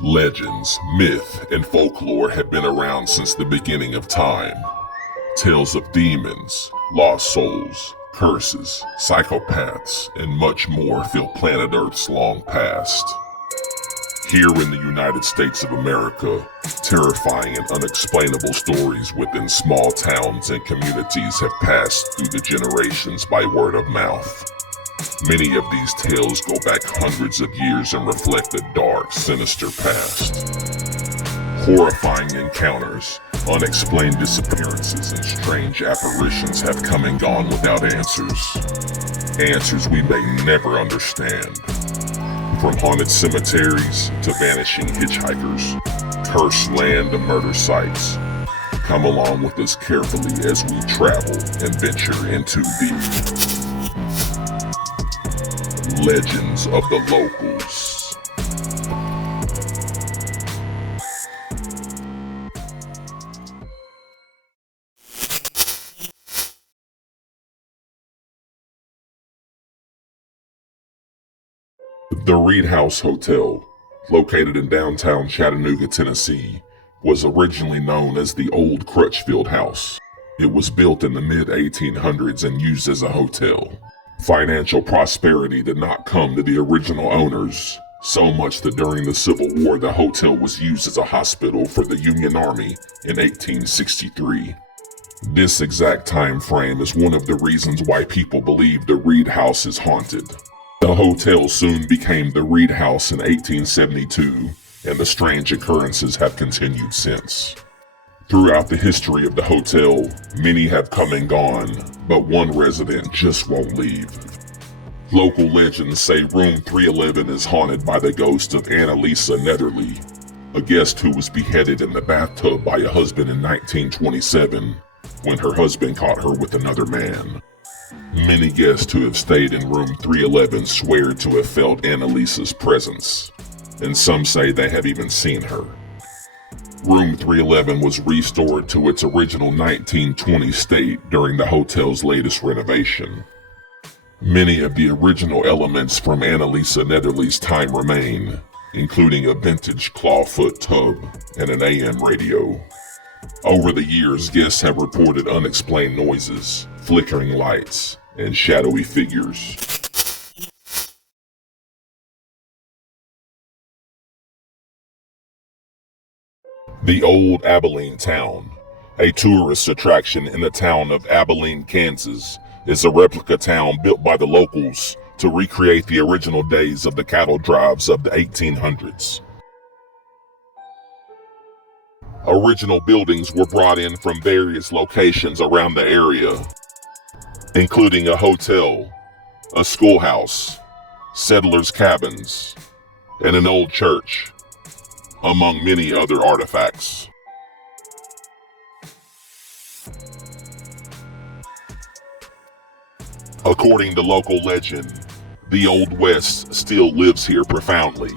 Legends, myth, and folklore have been around since the beginning of time. Tales of demons, lost souls, curses, psychopaths, and much more fill planet Earth's long past. Here in the United States of America, terrifying and unexplainable stories within small towns and communities have passed through the generations by word of mouth. Many of these tales go back hundreds of years and reflect a dark, sinister past. Horrifying encounters, unexplained disappearances, and strange apparitions have come and gone without answers. Answers we may never understand. From haunted cemeteries to vanishing hitchhikers, cursed land to murder sites. Come along with us carefully as we travel and venture into the legends of the locals. The Reed House Hotel, located in downtown Chatanooga, Tennessee, was originally known as the Old Crutchfield House. It was built in the mid-1800s and used as a hotel. Financial prosperity did not come to the original owners, so much that during the Civil War the hotel was used as a hospital for the Union Army in 1863. This exact time frame is one of the reasons why people believe the Reed House is haunted. The hotel soon became the Reed House in 1872, and the strange occurrences have continued since. Throughout the history of the hotel, many have come and gone, but one resident just won't leave. Local legends say room 311 is haunted by the ghost of Annalisa Netherly, a guest who was beheaded in the bathtub by a husband in 1927 when her husband caught her with another man. Many guests who have stayed in room 311 swear to have felt Annalisa's presence, and some say they have even seen her. Room 311 was restored to its original 1920 state during the hotel's latest renovation. Many of the original elements from Annalisa Netherly's time remain, including a vintage clawfoot tub and an AM radio. Over the years, guests have reported unexplained noises, flickering lights, and shadowy figures. The Old Abilene Town, a tourist attraction in the town of Abilene, Kansas, is a replica town built by the locals to recreate the original days of the cattle drives of the 1800s. Original buildings were brought in from various locations around the area, including a hotel, a schoolhouse, settlers' cabins, and an old church, among many other artifacts. According to local legend, the Old West still lives here profoundly,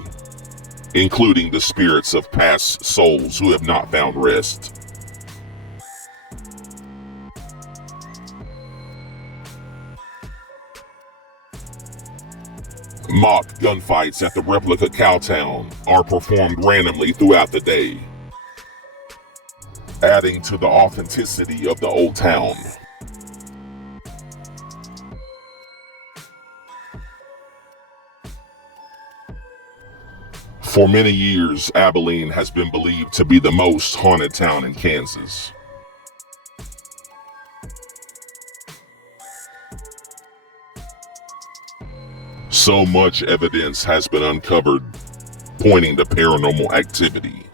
including the spirits of past souls who have not found rest. Mock gunfights at the replica Cowtown are performed randomly throughout the day, adding to the authenticity of the old town. For many years, Abilene has been believed to be the most haunted town in Kansas. So much evidence has been uncovered, pointing to paranormal activity.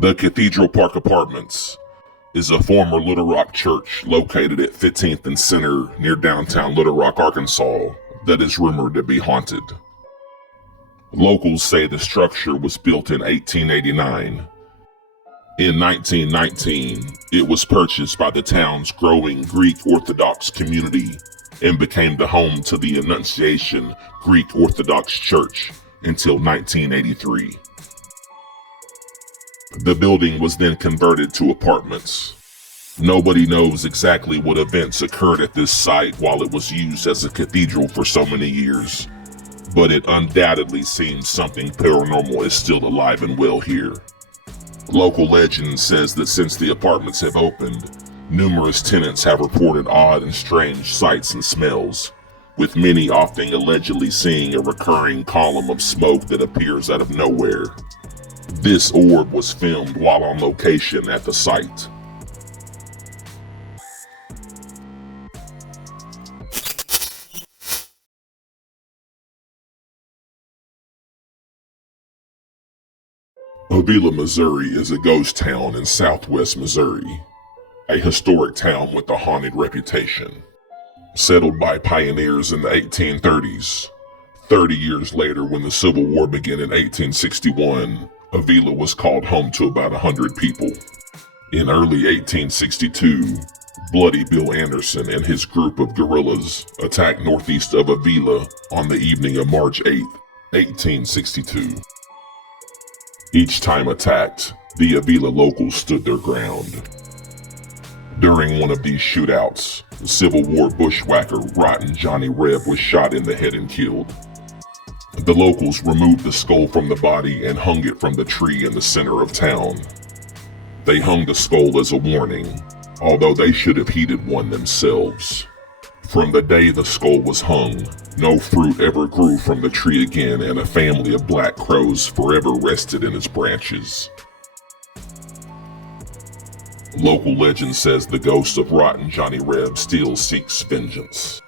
The Cathedral Park Apartments is a former Little Rock church located at 15th and Center near downtown Little Rock, Arkansas, that is rumored to be haunted. Locals say the structure was built in 1889. In 1919, it was purchased by the town's growing Greek Orthodox community and became the home to the Annunciation Greek Orthodox Church until 1983. The building was then converted to apartments. Nobody knows exactly what events occurred at this site while it was used as a cathedral for so many years, but it undoubtedly seems something paranormal is still alive and well here. Local legend says that since the apartments have opened, numerous tenants have reported odd and strange sights and smells, with many often allegedly seeing a recurring column of smoke that appears out of nowhere. This orb was filmed while on location at the site. Avilla, Missouri is a ghost town in southwest Missouri, a historic town with a haunted reputation. Settled by pioneers in the 1830s, 30 years later when the Civil War began in 1861, Avilla was called home to about 100 people. In early 1862, Bloody Bill Anderson and his group of guerrillas attacked northeast of Avilla on the evening of March 8, 1862. Each time attacked, the Avilla locals stood their ground. During one of these shootouts, the Civil War bushwhacker Rotten Johnny Reb was shot in the head and killed. The locals removed the skull from the body and hung it from the tree in the center of town. They hung the skull as a warning, although they should have heeded one themselves. From the day the skull was hung, no fruit ever grew from the tree again, and a family of black crows forever rested in its branches. Local legend says the ghost of Rotten Johnny Reb still seeks vengeance.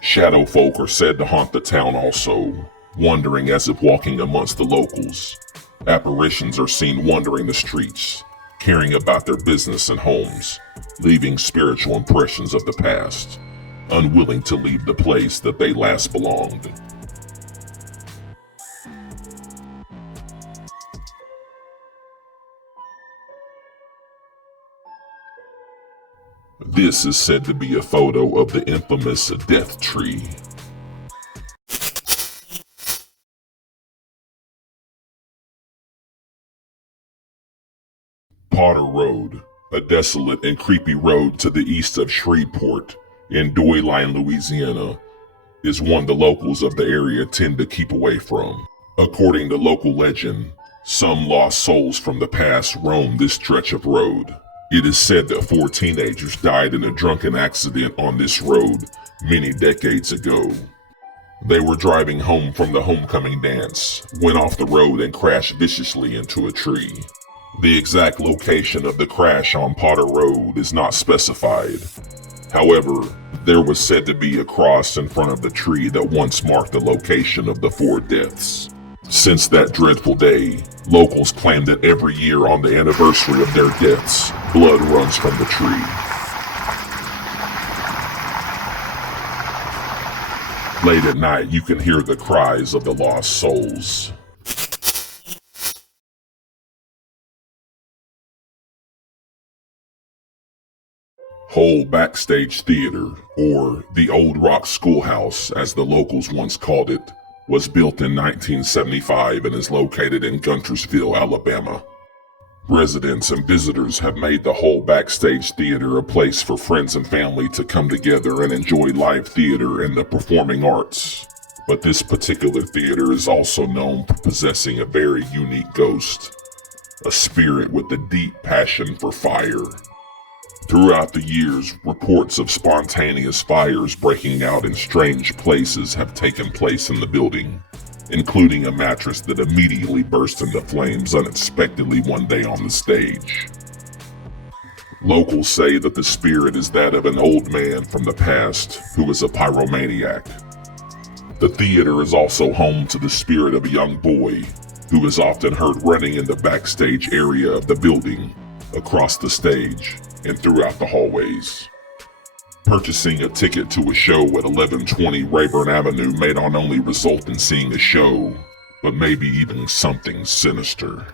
Shadow folk are said to haunt the town also, wandering as if walking amongst the locals. Apparitions are seen wandering the streets, caring about their business and homes, leaving spiritual impressions of the past, unwilling to leave the place that they last belonged. This is said to be a photo of the infamous death tree. Potter Road, a desolate and creepy road to the east of Shreveport in Doyline, Louisiana, is one the locals of the area tend to keep away from. According to local legend, some lost souls from the past roam this stretch of road. It is said that 4 teenagers died in a drunken accident on this road many decades ago. They were driving home from the homecoming dance, went off the road and crashed viciously into a tree. The exact location of the crash on Potter Road is not specified. However, there was said to be a cross in front of the tree that once marked the location of the 4 deaths. Since that dreadful day, locals claim that every year on the anniversary of their deaths, blood runs from the tree. Late at night, you can hear the cries of the lost souls. Whole Backstage Theater, or the Old Rock Schoolhouse as the locals once called it, was built in 1975 and is located in Guntersville, Alabama. Residents and visitors have made the Whole Backstage Theater a place for friends and family to come together and enjoy live theater and the performing arts. But this particular theater is also known for possessing a very unique ghost, a spirit with a deep passion for fire. Throughout the years, reports of spontaneous fires breaking out in strange places have taken place in the building, including a mattress that immediately burst into flames unexpectedly one day on the stage. Locals say that the spirit is that of an old man from the past who is a pyromaniac. The theater is also home to the spirit of a young boy who is often heard running in the backstage area of the building, across the stage, and throughout the hallways. Purchasing a ticket to a show at 1120 Rayburn Avenue may not only result in seeing a show, but maybe even something sinister.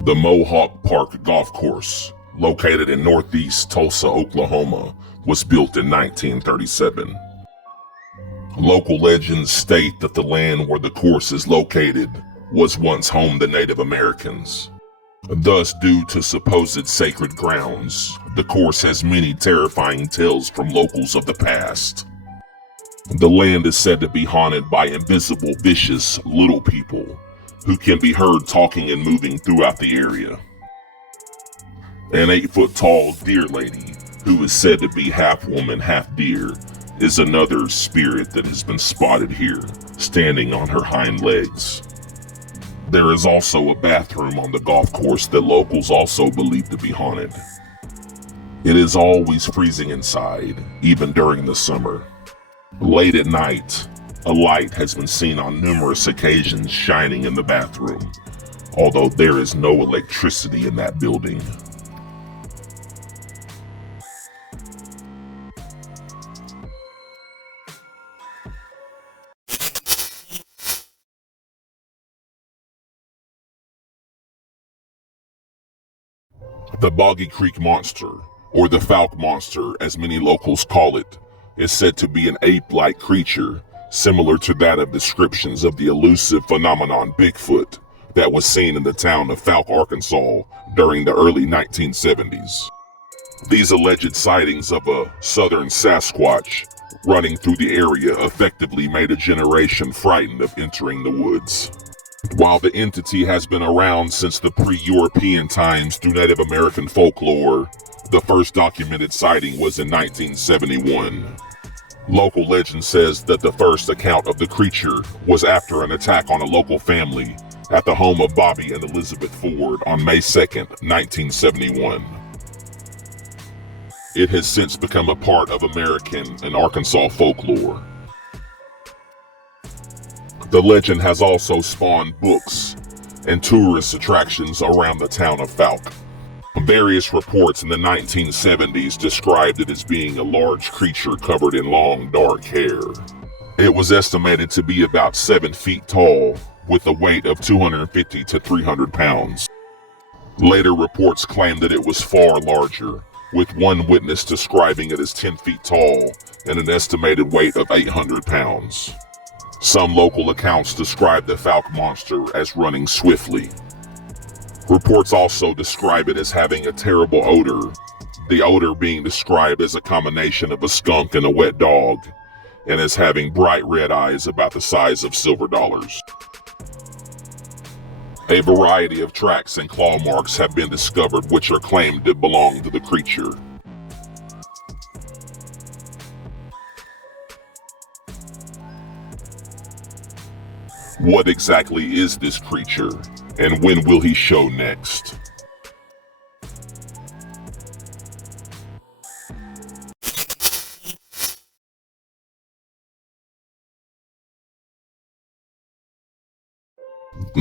The Mohawk Park Golf Course, located in northeast Tulsa, Oklahoma, was built in 1937. Local legends state that the land where the course is located was once home to Native Americans. Thus, due to supposed sacred grounds, the course has many terrifying tales from locals of the past. The land is said to be haunted by invisible, vicious, little people who can be heard talking and moving throughout the area. An 8-foot-tall deer lady, who is said to be half woman, half deer, is another spirit that has been spotted here, standing on her hind legs. There is also a bathroom on the golf course that locals also believe to be haunted. It is always freezing inside, even during the summer. Late at night, a light has been seen on numerous occasions shining in the bathroom, although there is no electricity in that building. The Boggy Creek Monster, or the Fouke Monster as many locals call it, is said to be an ape-like creature, similar to that of descriptions of the elusive phenomenon Bigfoot that was seen in the town of Fouke, Arkansas during the early 1970s. These alleged sightings of a southern Sasquatch running through the area effectively made a generation frightened of entering the woods. While the entity has been around since the pre-European times through Native American folklore, the first documented sighting was in 1971. Local legend says that the first account of the creature was after an attack on a local family at the home of Bobby and Elizabeth Ford on May 2nd, 1971. It has since become a part of American and Arkansas folklore. The legend has also spawned books and tourist attractions around the town of Fouke. Various reports in the 1970s described it as being a large creature covered in long, dark hair. It was estimated to be about 7 feet tall, with a weight of 250 to 300 pounds. Later reports claimed that it was far larger, with one witness describing it as 10 feet tall and an estimated weight of 800 pounds. Some local accounts describe the Fouke monster as running swiftly. Reports also describe it as having a terrible odor, the odor being described as a combination of a skunk and a wet dog, and as having bright red eyes about the size of silver dollars. A variety of tracks and claw marks have been discovered which are claimed to belong to the creature. What exactly is this creature, and when will he show next?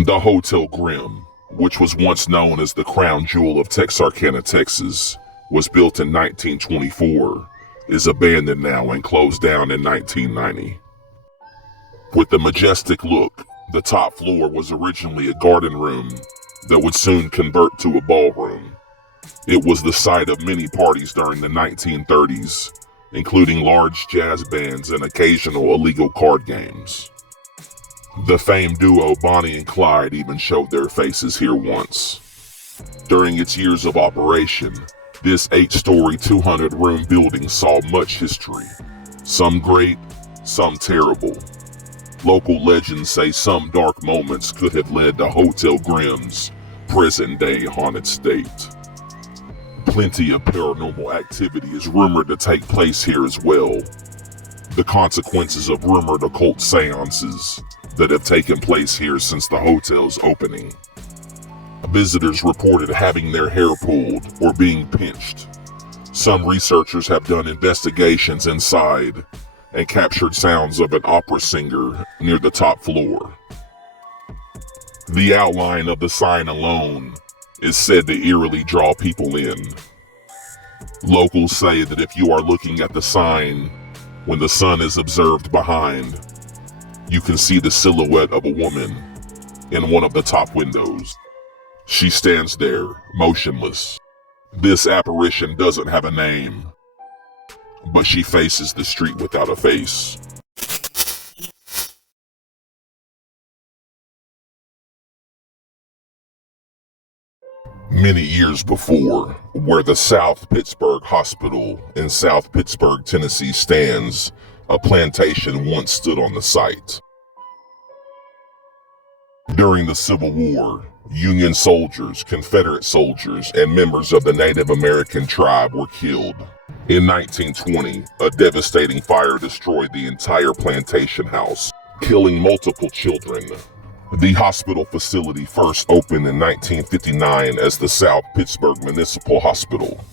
The Hotel Grimm, which was once known as the crown jewel of Texarkana, Texas, was built in 1924, is abandoned now and closed down in 1990. With the majestic look, the top floor was originally a garden room that would soon convert to a ballroom. It was the site of many parties during the 1930s, including large jazz bands and occasional illegal card games. The famed duo Bonnie and Clyde even showed their faces here once. During its years of operation, this 8-story, 200-room building saw much history, some great, some terrible. Local legends say some dark moments could have led to Hotel Grimm's present-day haunted state. Plenty of paranormal activity is rumored to take place here as well. The consequences of rumored occult seances that have taken place here since the hotel's opening. Visitors reported having their hair pulled or being pinched. Some researchers have done investigations inside and captured sounds of an opera singer near the top floor. The outline of the sign alone is said to eerily draw people in. Locals say that if you are looking at the sign when the sun is observed behind, you can see the silhouette of a woman in one of the top windows. She stands there, motionless, This apparition doesn't have a name, but she faces the street without a face. Many years before, where the South Pittsburg Hospital in South Pittsburg, Tennessee stands, a plantation once stood on the site. During the Civil War, Union soldiers, Confederate soldiers, and members of the Native American tribe were killed. In 1920, a devastating fire destroyed the entire plantation house, killing multiple children. The hospital facility first opened in 1959 as the South Pittsburg Municipal Hospital.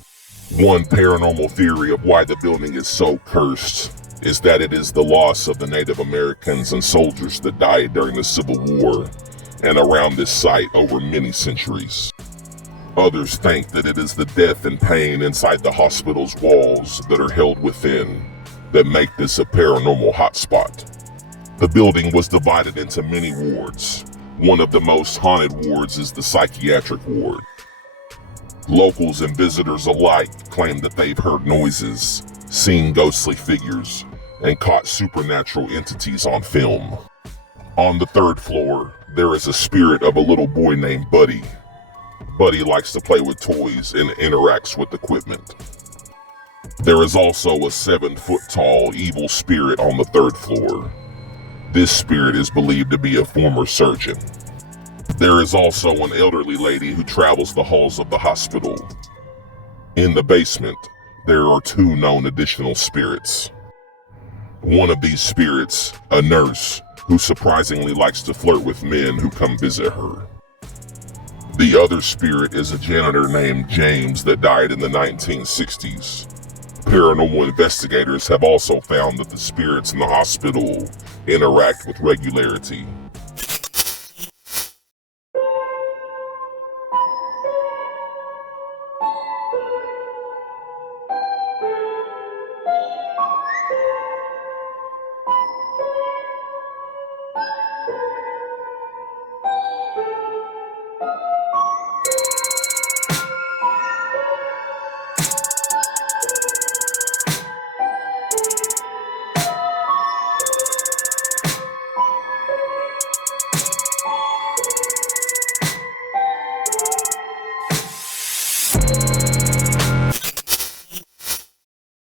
One paranormal theory of why the building is so cursed is that it is the loss of the Native Americans and soldiers that died during the Civil War and around this site over many centuries. Others think that it is the death and pain inside the hospital's walls that are held within that make this a paranormal hotspot. The building was divided into many wards. One of the most haunted wards is the psychiatric ward. Locals and visitors alike claim that they've heard noises, seen ghostly figures, and caught supernatural entities on film. On the third floor, there is a spirit of a little boy named Buddy. Buddy likes to play with toys and interacts with equipment. There is also a 7-foot-tall evil spirit on the third floor. This spirit is believed to be a former surgeon. There is also an elderly lady who travels the halls of the hospital. In the basement, there are 2 known additional spirits. One of these spirits, a nurse, who surprisingly likes to flirt with men who come visit her. The other spirit is a janitor named James that died in the 1960s. Paranormal investigators have also found that the spirits in the hospital interact with regularity.